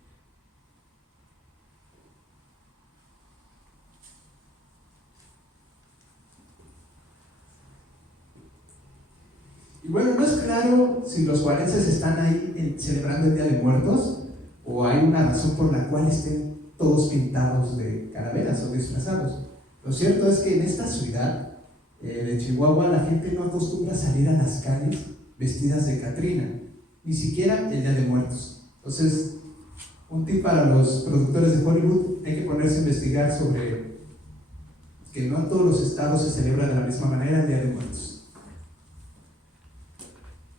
Y bueno, no es claro si los juarenses están ahí celebrando el Día de Muertos o hay una razón por la cual estén todos pintados de calaveras o disfrazados. Lo cierto es que en esta ciudad de Chihuahua la gente no acostumbra a salir a las calles vestidas de Catrina, ni siquiera el Día de Muertos. Entonces, un tip para los productores de Hollywood: hay que ponerse a investigar sobre que no en todos los estados se celebra de la misma manera el Día de Muertos.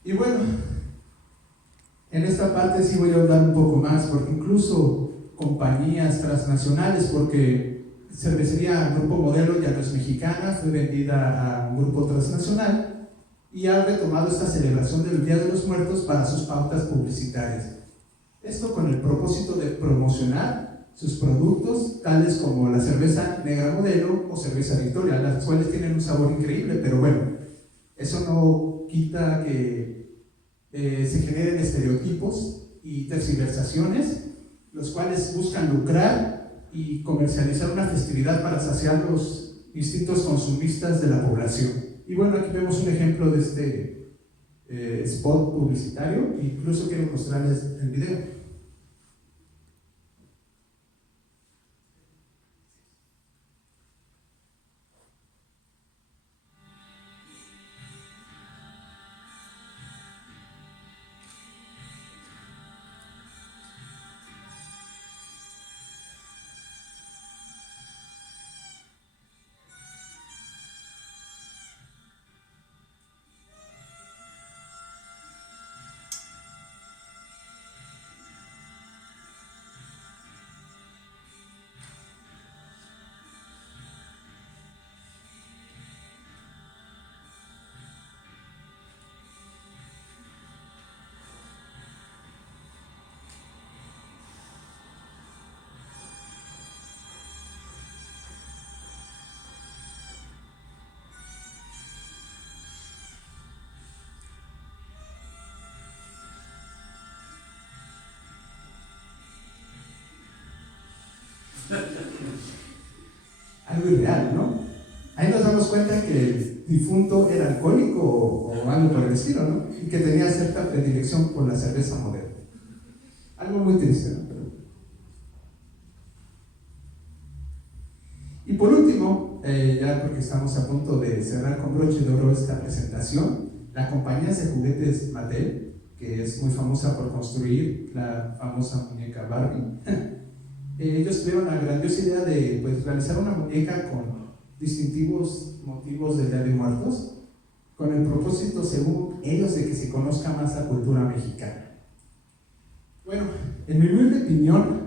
Y bueno, en esta parte sí voy a hablar un poco más, porque incluso compañías transnacionales, porque Cervecería Grupo Modelo ya no es mexicana, fue vendida a un grupo transnacional y ha retomado esta celebración del Día de los Muertos para sus pautas publicitarias. Esto con el propósito de promocionar sus productos, tales como la cerveza Negra Modelo o cerveza Victoria, las cuales tienen un sabor increíble, pero bueno, eso no quita que se generen estereotipos y tergiversaciones, los cuales buscan lucrar y comercializar una festividad para saciar los instintos consumistas de la población. Y bueno, aquí vemos un ejemplo de este spot publicitario, incluso quiero mostrarles el video. algo irreal, ¿no? Ahí nos damos cuenta que el difunto era alcohólico o algo por el estilo, ¿no? Y que tenía cierta predilección por la cerveza moderna. Algo muy triste, ¿no? Y por último, ya porque estamos a punto de cerrar con broche de oro esta presentación, la compañía de juguetes Mattel, que es muy famosa por construir la famosa muñeca Barbie, ellos tuvieron la grandiosa idea de pues, realizar una muñeca con distintivos motivos del Día de Muertos, con el propósito, según ellos, de que se conozca más la cultura mexicana. Bueno, en mi humilde opinión,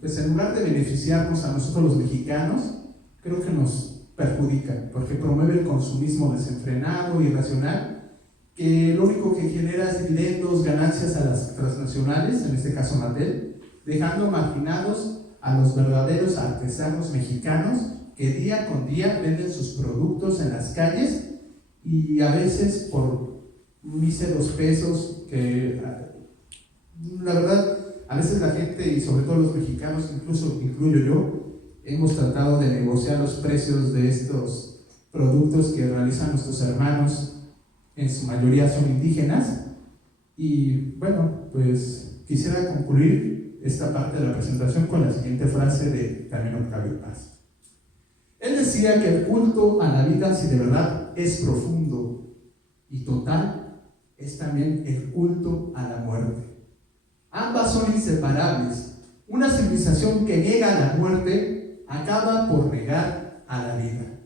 pues en lugar de beneficiarnos a nosotros los mexicanos, creo que nos perjudica, porque promueve el consumismo desenfrenado y irracional, que lo único que genera es dividendos, ganancias a las transnacionales, en este caso Mattel, dejando marginados a los verdaderos artesanos mexicanos que día con día venden sus productos en las calles y a veces por míseros pesos que la verdad a veces la gente y sobre todo los mexicanos, incluso incluyo yo, hemos tratado de negociar los precios de estos productos que realizan nuestros hermanos, en su mayoría son indígenas. Y bueno, pues quisiera concluir esta parte de la presentación con la siguiente frase de también Octavio Paz. Él decía que el culto a la vida, si de verdad es profundo y total, es también el culto a la muerte. Ambas son inseparables. Una civilización que niega a la muerte acaba por negar a la vida.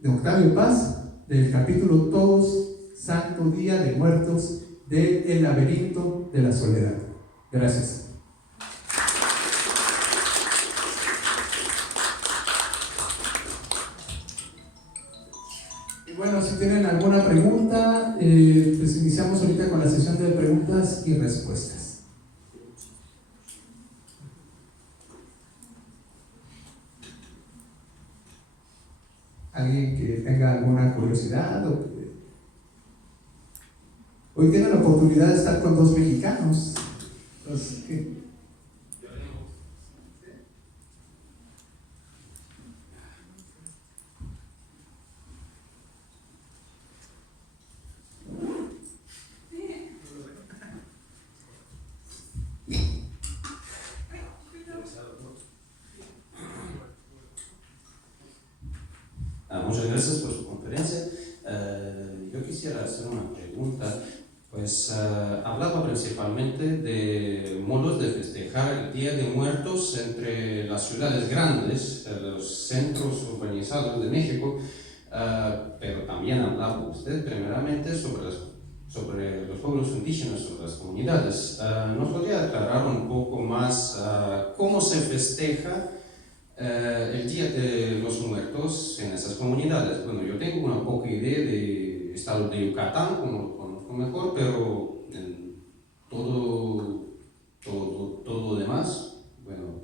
De Octavio Paz, del capítulo Todos Santo Día de Muertos de El laberinto de la soledad. Gracias. Y bueno, si tienen alguna pregunta, pues iniciamos ahorita con la sesión de preguntas y respuestas. ¿Alguien que tenga alguna curiosidad? Hoy tiene la oportunidad de estar con dos mexicanos. Así que... Muchas gracias por su conferencia. Yo quisiera hacer una pregunta. Pues hablaba principalmente de modos de festejar el Día de Muertos entre las ciudades grandes, los centros urbanizados de México, pero también hablaba usted primeramente sobre los pueblos indígenas, sobre las comunidades. ¿Nos podría aclarar un poco más cómo se festeja el Día de los Muertos en esas comunidades? Bueno, yo tengo una poca idea del estado de Yucatán, como lo conozco mejor, pero en todo lo demás, bueno,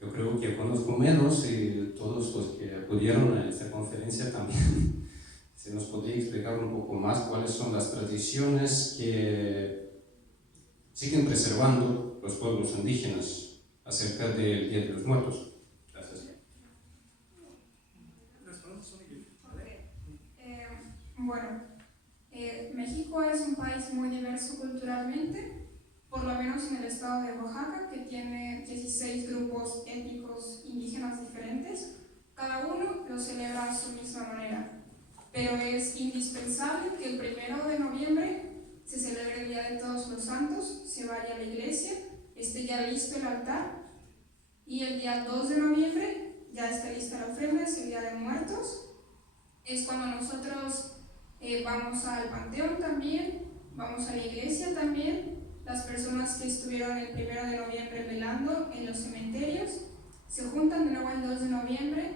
yo creo que conozco menos y todos los que acudieron a esta conferencia también. ¿Se nos podría explicar un poco más cuáles son las tradiciones que siguen preservando los pueblos indígenas acerca del Día de los Muertos? Bueno, México es un país muy diverso culturalmente, por lo menos en el estado de Oaxaca, que tiene 16 grupos étnicos indígenas diferentes. Cada uno lo celebra a su misma manera, pero es indispensable que el 1 de noviembre se celebre el Día de Todos los Santos, se vaya a la iglesia, esté ya listo el altar, y el día 2 de noviembre ya está lista la ofrenda, es el Día de Muertos. Es cuando nosotros vamos al panteón también, vamos a la iglesia también. Las personas que estuvieron el 1 de noviembre velando en los cementerios se juntan de nuevo el 2 de noviembre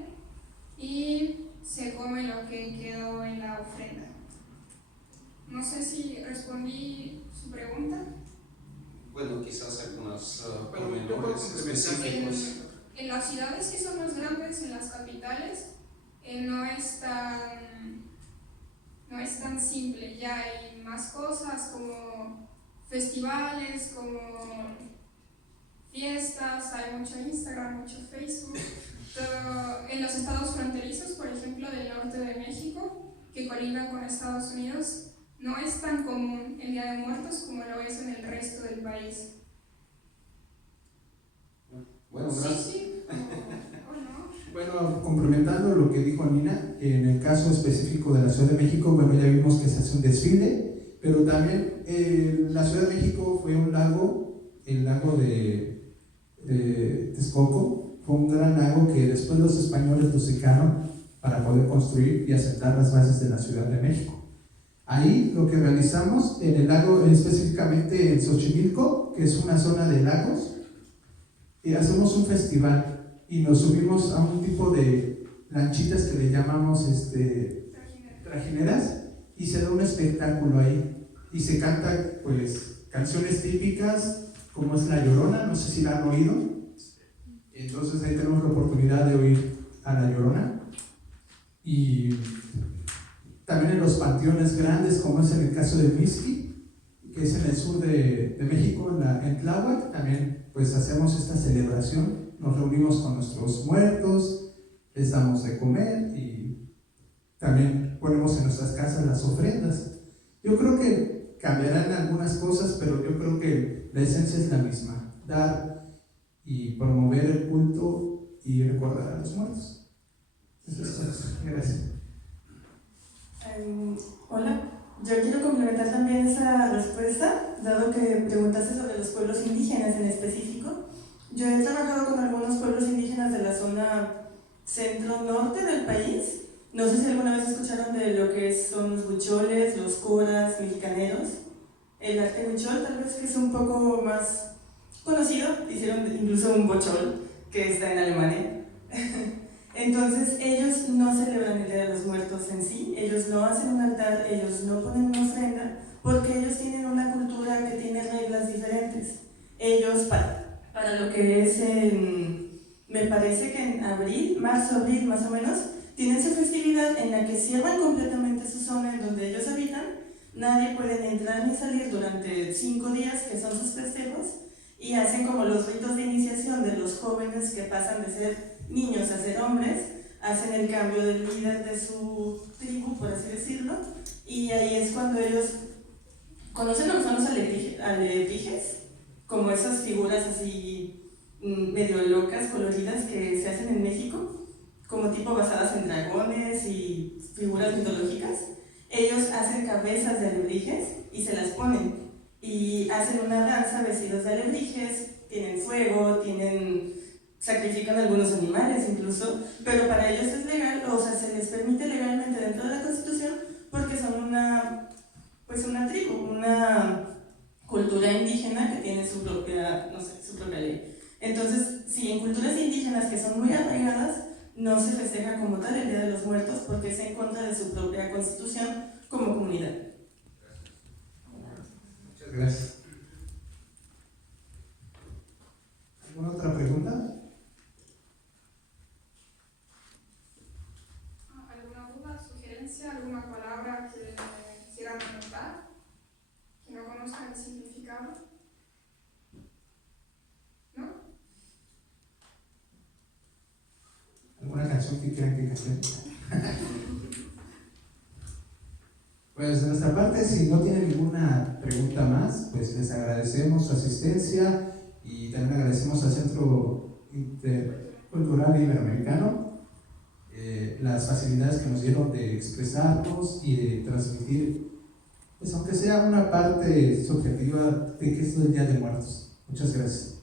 y se come lo que quedó en la ofrenda. No sé si respondí su pregunta. Bueno, quizás algunos pormenores específicos. En las ciudades que son más grandes, en las capitales, no es tan simple. Ya hay más cosas como festivales, como fiestas, hay mucho Instagram, mucho Facebook. en los estados fronterizos, por ejemplo, del norte de México, que colindan con Estados Unidos, no es tan común el Día de Muertos como lo es en el resto del país. Bueno, Sí, gracias. sí, o no. Bueno, complementando lo que dijo Nina, en el caso específico de la Ciudad de México, bueno, ya vimos que se hace un desfile, pero también la Ciudad de México fue un lago, el lago de Texcoco, fue un gran lago que después los españoles lo secaron para poder construir y asentar las bases de la Ciudad de México. Ahí lo que realizamos en el lago, específicamente en Xochimilco, que es una zona de lagos, y hacemos un festival y nos subimos a un tipo de lanchitas que le llamamos trajineras, y se da un espectáculo ahí y se canta pues canciones típicas como es La Llorona, no sé si la han oído. Entonces ahí tenemos la oportunidad de oír a La Llorona, y también en los panteones grandes, como es en el caso de Mixqui, que es en el sur de México, en Tláhuac, también pues hacemos esta celebración, nos reunimos con nuestros muertos, les damos de comer y también ponemos en nuestras casas las ofrendas. Yo creo que cambiarán algunas cosas, pero yo creo que la esencia es la misma, dar y promover el culto y recordar a los muertos. Eso es todo. Gracias. Hola, yo quiero complementar también esa respuesta, dado que preguntaste sobre los pueblos indígenas en específico. Yo he trabajado con algunos pueblos indígenas de la zona centro-norte del país. No sé si alguna vez escucharon de lo que son los huicholes, los coras, mexicaneros. El arte huichol tal vez que es un poco más conocido, hicieron incluso un bochol que está en Alemania. Entonces ellos no celebran el Día de los Muertos en sí, ellos no hacen un altar, ellos no ponen una ofrenda, porque ellos tienen una cultura que tiene reglas diferentes. Ellos, para lo que es me parece que en abril, marzo-abril más o menos, tienen su festividad en la que cierran completamente su zona en donde ellos habitan, nadie puede entrar ni salir durante 5 días, que son sus festejos, y hacen como los ritos de iniciación de los jóvenes que pasan de ser niños a ser hombres, hacen el cambio del líder de su tribu, por así decirlo, y ahí es cuando ellos conocen lo que son los alebrijes, como esas figuras así medio locas, coloridas que se hacen en México, como tipo basadas en dragones y figuras mitológicas. Ellos hacen cabezas de alebrijes y se las ponen, y hacen una danza vestidos de alebrijes, tienen fuego, sacrifican algunos animales incluso, pero para ellos es legal, o sea, se les permite legalmente dentro de la Constitución porque son una tribu, una cultura indígena que tiene su propia ley. Entonces, sí, en culturas indígenas que son muy arraigadas, no se festeja como tal el Día de los Muertos porque es en contra de su propia Constitución como comunidad. Muchas gracias. ¿Alguna otra pregunta? ¿Alguna palabra que quieran anotar, que no conozcan el significado? ¿No? ¿Alguna canción que quieran que cante? Pues de nuestra parte, si no tienen ninguna pregunta más, pues les agradecemos su asistencia y también agradecemos al Centro Intercultural Iberoamericano las facilidades que nos dieron de expresarnos y de transmitir, pues aunque sea una parte subjetiva de que esto es el Día de Muertos. Muchas gracias.